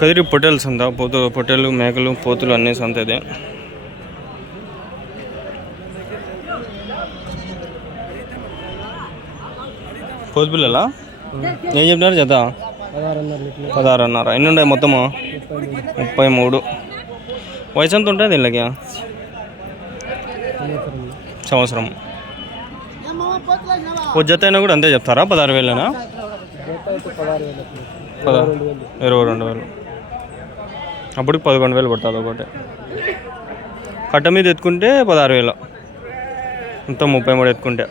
కదిరి పొట్టేలు సంత పొట్టేలు మేకలు పోతులు అన్నీ సంత ఇది. పోతు పిల్లలా ఏం చెప్పినారు జత? 16.5. ఎన్ని ఉన్నాయి మొత్తము? 33. వయసు ఎంత ఉంటుంది వీళ్ళకి? సంవత్సరం. ఓ జత అయినా కూడా అంతే చెప్తారా? 16,000. 22,000. అప్పటికి 11,000 పడుతుంది ఒకటి. కట్ట మీద ఎత్తుకుంటే 16,000, మొత్తం 33 ఎత్తుకుంటే.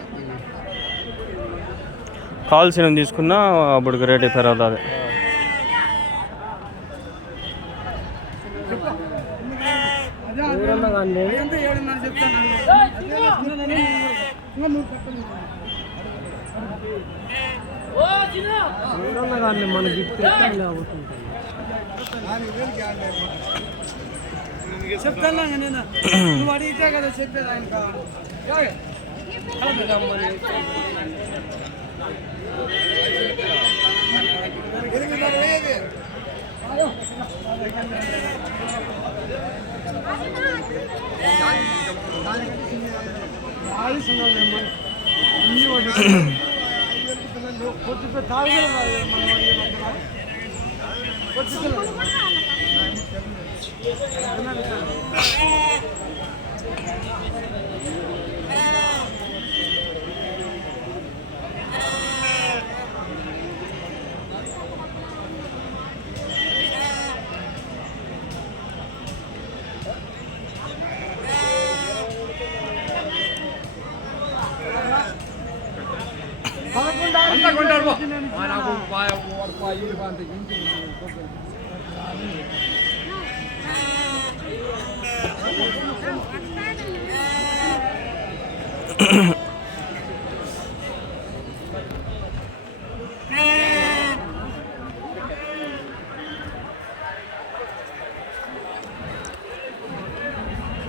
కావాల్సినవి తీసుకున్నా అప్పటికి రేట్ పెరుగుతుంది. చెప్తాను నువ్వు అడిగితే కదా చెప్పేది ఆయన కావాలి.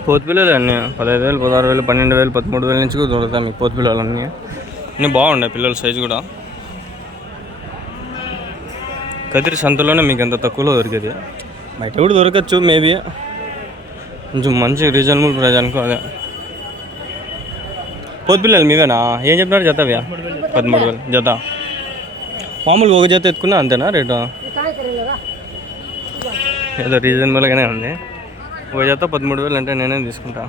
పోతు పిల్లలు అన్నీ 15,000, 16,000, 12,000, 13,000 నుంచి కూడా దొరుకుతాయి మీకు పోతు పిల్లలు అన్నీ బాగున్నాయి. పిల్లల సైజు కూడా కదిరి సంతలోనే మీకు ఎంత తక్కువలో దొరికేది. బయట కూడా దొరకచ్చు మేబీ, కొంచెం మంచి రీజనబుల్ ప్రైజ్ అనుకో. అదే పోతు పిల్లలు మీవేనా? ఏం చెప్పినారు జత? 13,000 జత. మామూలుగా ఒక జత ఎత్తుకున్నా అంతేనా రేటు? ఏదో రీజనబుల్గానే ఉంది. ఒక జత 13,000 అంటే నేనే తీసుకుంటా.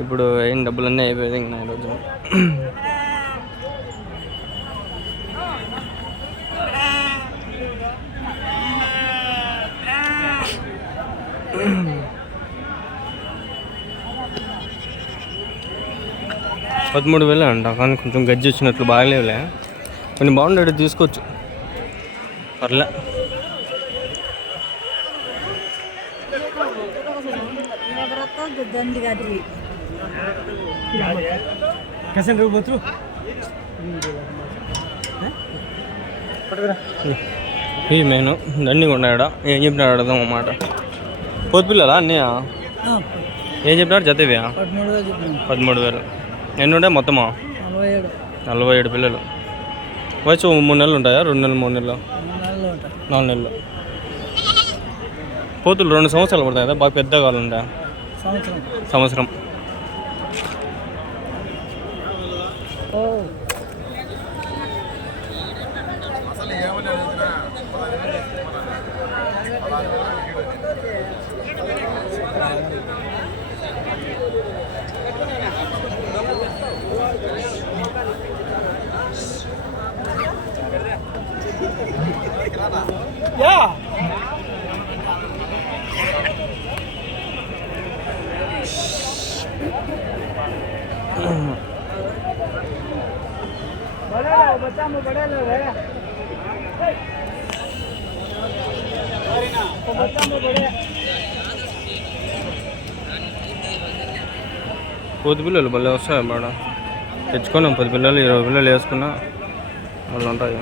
ఇప్పుడు ఏం డబ్బులన్నీ అయిపోయేది ఇంకా ఈరోజు. $13,000 అంట, కానీ కొంచెం గజ్జి వచ్చినట్లు బాగలేవులే. కొన్ని బాగుండేది తీసుకోవచ్చు, పర్లే. ఈ మెయిన్ దండిగా ఉన్నాడా? ఏం చెప్పినాడు అడదాం అన్నమాట. పోతు పిల్లలా అన్నీ? ఏం చెప్పినాడు జతవి? 13,000. ఎన్ని ఉంటాయి మొత్తమా? 47 పిల్లలు. వయసు 3 నెలలు ఉంటాయా? 2 నెలలు, 3 నెలలు, 4 నెలలు. పోతులు 2 సంవత్సరాలు పడతాయి కదా, బాగా పెద్దగా ఉంటాయా? సంవత్సరం. పోతు పిల్లలు భలే వస్తాయి బాడ. తెచ్చుకున్నాం 10 పిల్లలు, 20 పిల్లలు వేసుకున్నా వాళ్ళు ఉంటాయి.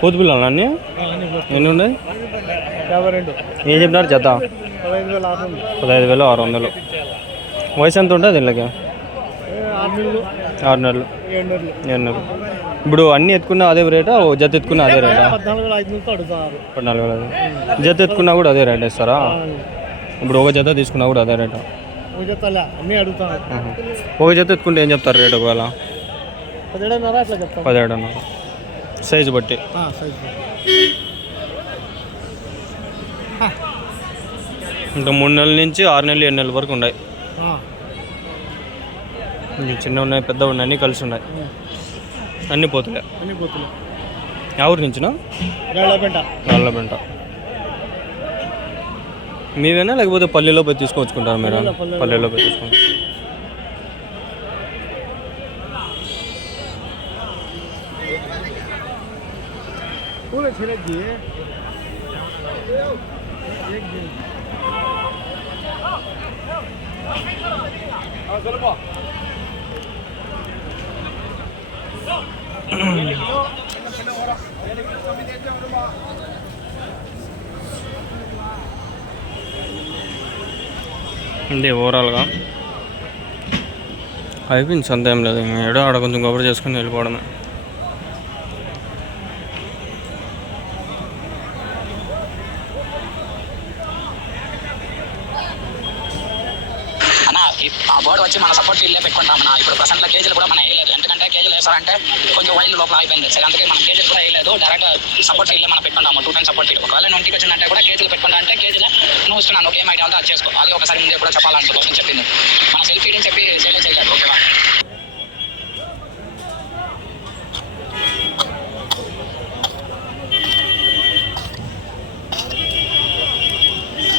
పోతు పిల్లలు అన్నీ ఎన్ని ఉన్నాయి? 52 ఏం చెప్పినారు జత? 15,600 15,600. వయసు ఎంత ఉంటుంది వీళ్ళకి? 6 నెలలు 6 నెలలు 7 నెలలు 7 నెలలు. ఇప్పుడు అన్నీ ఎత్తుకున్నా అదే రేటా? ఓ జత ఎత్తుకున్నా అదే రేటా? 14,500 అడుగుతున్నారు. 14,000. జత ఎత్తుకున్నా కూడా అదే రేట్ ఇస్తారా? ఇప్పుడు ఒక జత తీసుకున్నా కూడా అదే రేటా? అన్నీ అడుగుతున్నారు. ఒక జత ఎత్తుకుంటే ఏం చెప్తారు రేట్ ఒకవేళ? 17,500 అట్లా చెప్తాం. 17,500 సైజు బట్టి. సైజు ఇంకా 3 నెలల నుంచి 6 నెలలు 7 నెలల వరకు ఉన్నాయి. చిన్న ఉన్నాయి, పెద్ద ఉన్నాయి, అన్నీ కలిసి ఉన్నాయి. అన్నీ పోతులే. అన్నీ పోతున్నాయి. ఎవరి నుంచినా? రాళ్ళపెంట. మీవేనా లేకపోతే పల్లెలో పోయి తీసుకొచ్చుకుంటారు మీరు? పల్లెలో పోయి తీసుకుంటారు. ఇది ఓవరాల్గా అయిపోయింది. సంత ఏం లేదు, ఏడో ఆడ కొంచెం కొబ్బరి చేసుకుని వెళ్ళిపోవడమే. ఆ బోర్డు వచ్చి మన సపోర్ట్ ఫీల్డ్ పెట్టుకుంటాం. ఇప్పుడు ప్రసెంట్లో కేజీలు కూడా మనం వేయలేదు, ఎందుకంటే కేజీలు వేస్తారంటే కొంచెం వైల్ లోపల అయిపోయింది. అందుకే మనం కేజీలు కూడా వేయలేదు, డైరెక్ట్ సపోర్ట్ ఫీల్డ్ మనం పెట్టుకుంటాము. 2 టైమ్స్ సపోర్ట్ ఫీల్డ్. ఒకవేళ నువ్వు ఇంటికి వచ్చిందంటే కూడా కేజీలు పెట్టుకుంటా అంటే కేజీలు నువ్వు ఇస్తున్నాను, ఏం ఐడియా ఉందో అది చేసుకో. అది ఒకసారి ముందే కూడా చెప్పాలంటే కోసం చెప్పింది. మన సెల్ఫ్ ఫీడింగ్ చెప్పి సేల్ చేయలేదు. ఓకేవా?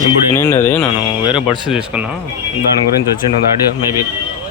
ఇప్పుడు ఏంటది, నేను వేరే బడ్స్ తీసుకున్నా, దాని గురించి వచ్చిండు ఆడియో మేబీ